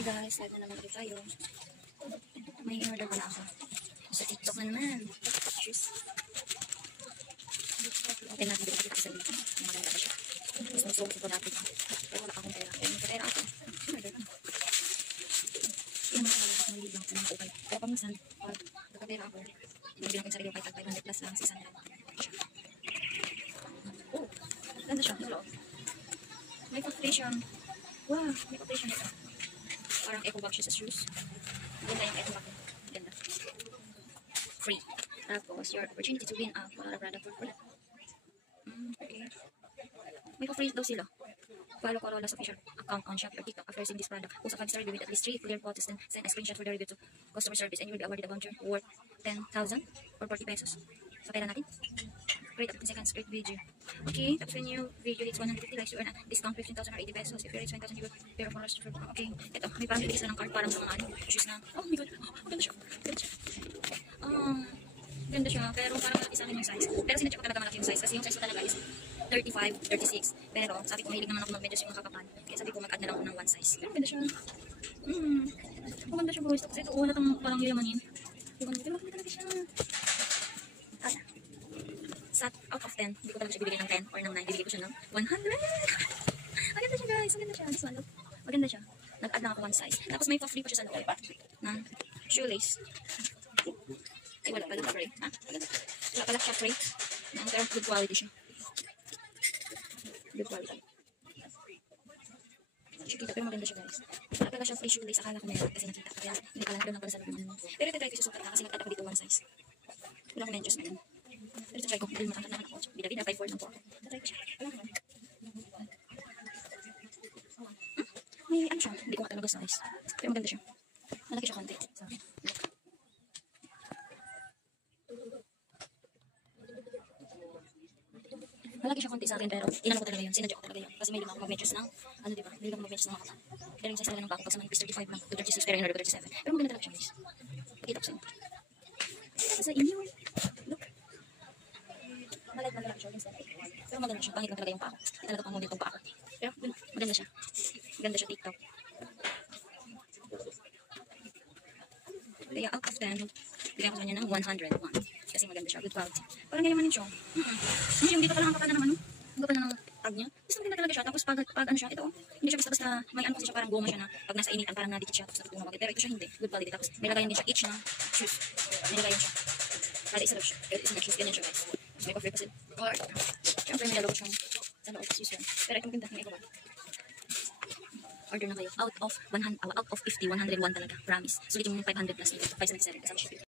Hi guys, live na naman ulit tayo. May in-order pala ako. Sa TikTok na naman. Cheers. Okay natin din nakita sa video. Maganda pa siya. Mas nasuot ko natin. Pero wala akong pera. Pero may pera ako. In-order ka. Yan mga kalabas ng libang ko ng ukay. Pero paminsan, pag nakapera ako, magbilang ko yung sarili ko kahit 500 plus lang, 600. Oh, ganda siya. Hello. May quotation. Wow, may quotation ito. Parang eco bag siya sa shoes. Ganda yung eco bag. Ganda. Free. Tapos, your opportunity to win a product for free. Okay. May pa-free daw sila. Follow Corola's official account on Shopee or TikTok after seeing this product. Post a 5-star review with at least 3 clear photos and send a screenshot for the review to customer service and you will be awarded a voucher worth 10,000 or 40 pesos. So, pera natin. Create a 15 seconds great video. Okay, tapos when your video hits 150 likes, you earn a discount 15,000 or 80 pesos. If you reach 1,000, you will pay for us. Okay, ito, may parang bibigis na ng card parang sa mga shoes na. Oh my god, ganda siya. Ganda siya. Ganda siya, pero parang isa lang yung size. Pero sinadya ko talaga malaki yung size kasi yung size ko talaga is 35, 36. Pero sabi ko mahilig naman ako mag-medyas yung nakakapal. Kaya sabi ko mag-add na lang ako ng one size. Pero ganda siya. Maganda siya boys. Tapos ito, wala tang parang yuyamanin. Pero maganda talaga siya. Sa out of 10, hindi ko talaga siya bibigyan ng 10 or ng 9. Bibigyan ko siya ng 100. Maganda siya guys. Maganda siya. This one, look. Maganda siya. Nag-add lang ako one size. Tapos may pa-free pa siya sa loob. Na shoelace. Ay, wala pala free. Wala pala siya free. Pero good quality siya. Good quality. Kita, pero maganda siya guys. Wala pala siya free shoelace. Akala ko meron kasi nakita ko. Kaya hindi pala lang pala sa loob. Pero ito try ko susukat na kasi nag-add ako dito one size. Wala akong medyas ngayon. Pero ito try ko. Dahil makakanta naman ako. Bida-bida, 5-4 lang po ako. Try ko siya. Wala naman. May ano siya. Hindi ko nga talaga size. Pero maganda siya. Malaki siya konti. Sorry. Malaki siya konti sa akin pero inano ko talaga yun. Sinadya ko talaga yun. Kasi may limang mag-medyas ng ano diba? May limang mag-medyas ng makapal. Pero yung size talaga ng bako pag sa manipis 35 lang to 36 pero in-order ko 37. Pero maganda talaga siya guys. Pakita ko sa inyo. Sa inyo. Look. Maliit lang talaga siya. Pero maganda siya. Pangit lang talaga yung pako. Hindi talaga pang yung pako. Pero maganda siya. Maganda siya TikTok. Kaya out of 10, bigyan ko sa kanya ng 101. Kasi maganda siya. Good quality. Parang gayamanin siya. Yung dito pala ang kapal na naman. Ang kapal na ng tag niya. Basta maganda talaga siya. Tapos pag ano siya, ito hindi siya basta may ano kasi siya parang goma siya na pag nasa initan parang nadikit siya. Tapos natutunaw agad. Pero ito siya hindi. Good quality. Tapos may lagayan din siya each na shoes. May lagayan siya. Para isa lang siya. Isa na shoes. Ganyan siya guys. May pa-free pa sila. Or, syempre may lalo siyang sa loob shoes yan. Pero itong ganda ng iba. Order na kayo. Out of 50, 101 talaga. Promise. Sulit yung 500 plus. 577 kasama shipping.